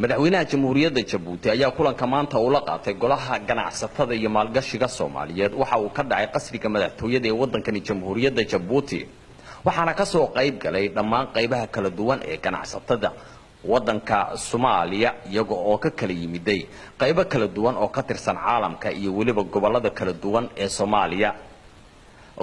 madaxweynaha jamhuuriyadda Jabuuti ayaa kulanka maanta uu la qaatay golaha ganacsatada iyo maalgashiga Soomaaliyeed waxa uu ka dhacay qasriga madaxtooyada ee waddankani jamhuuriyadda Jabuuti waxaana ka soo qayb galay dhammaan qaybaha kala duwan ee ganacsatada waddanka Soomaaliya iyaga oo ka kala yimiday qaybo kala duwan oo ka tirsan caalamka iyo waliba gobolada kala duwan ee Soomaaliya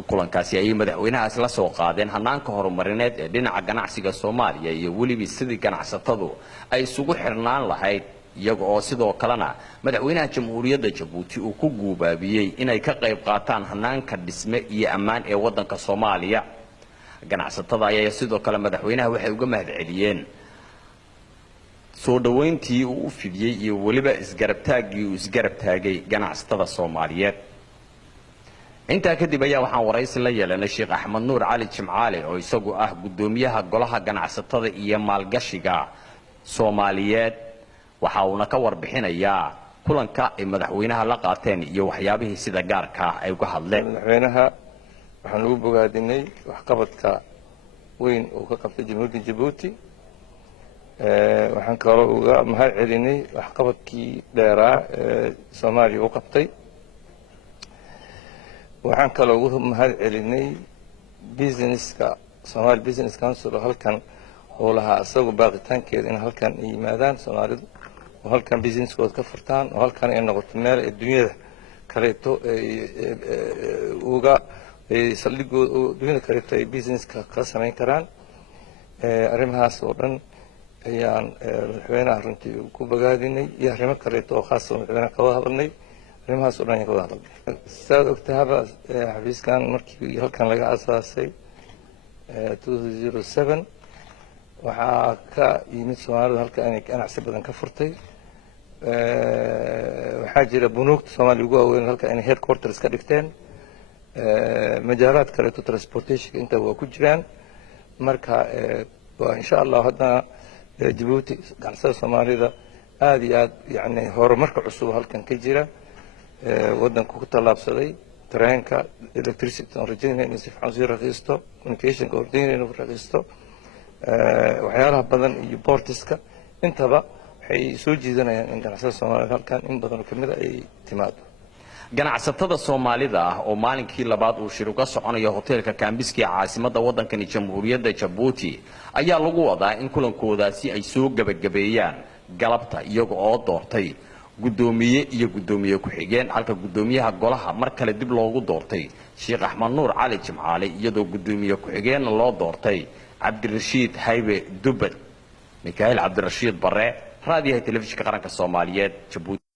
kulankaasi ay madaxweynaha isla soo qaadeen hanaanka horumarineed ee dhinaca ganacsiga Soomaaliya iyo waliba sidii ganacsatadu ay isugu xirnaan lahayd iyaga oo sidoo kalena madaxweynaha jamhuuriyadda Jabuuti uu ku guubaabiyay inay ka qayb qaataan hanaanka dhisme iyo ammaan ee waddanka Soomaaliya ganacsatada ayaa sidoo kale madaxweynaha waxay uga mahadceliyeen soo dhaweyntii uu fidiyay iyo waliba isgarabtaagii uu isgarabtaagay ganacsatada Soomaaliyeed inta kadib ayaa waxaan waraysi la yeelanay Sheekh Axmed Nuur Cali Jimcaale oo isagu ah gudoomiyaha golaha ganacsatada iyo maalgashiga Soomaaliyeed waxa uu ka warbixinayaa kulanka ay madaxweynaha la qaateen iyo waxyaabihii sida gaarka ah ay uga hadleen madaxweynaha waxaan ugu bogaadinay waxqabadka weyn oo ka qabtay jamhuuriyadda Jabuuti waxaan kaloo uga mahadcelinay waxqabadkii dheeraa ee Soomaaliya u qabtay waxaan kaloo ugu mahadcelinay businesska Somali Business Council oo halkan oo lahaa asagoo baaqitaankeeda in halkan ay yimaadaan Soomaalidu oo halkan businesskooda ka furtaan oo halkan ay noqoto meel ee dunyada kaleeto uga saldhigooda dunyada kaleeto ay businesska ka samayn karaan arrimahaas oo dhan ayaan madaxweynaha runtii ku bogaadinay iyo arrimo kaleeto oo khaas ah madaxweynaha ka wada hadalnay arrimahaas oo dhan ka wada hadalnay saad ogtahay xafiiskan markii halkan laga aasaasay 2007 waxaa ka yimid Soomaalidu halka inay ganacsi badan ka furtay waxaa jira bunuugta Soomaaliya ugu waaweyn halka inay headquarters ka dhigteen majaalaad kaleeto transportation inta waa ku jiraan marka waa insha Allah haddana Jabuuti ganacsatada Soomaalida aad iyo aad yani horumarka cusub halkan ka jira waddanku ku tallaabsaday tareenka electricity oo rajaynayna si fiican u raqiisto communication oo rajaynayna u raqiisto waxyaalaha badan iyo portiska intaba waxay soo jiidanayaan in ganacsatada Soomaalida halkan in badan oo kamid ay timaado ganacsatada Soomaalida ah oo maalinkii labaad uu shir uga soconayo hoteelka Kambiski caasimadda waddankani jamhuuriyadda Jabuuti ayaa lagu wadaa in kulankoodaasi ay soo gabagabeeyaan galabta iyaga oo doortay gudoomiye iyo gudoomiye ku xigeen halka gudoomiyaha golaha mar kale dib loogu doortay Sheekh Axmed Nuur Cali Jimcaale iyadoo gudoomiye ku xigeen loo doortay Cabdirashiid Haybe Dubad Mikael Cabdirashiid Barre raadiyaha telefishinka qaranka Soomaaliyeed Jabuuti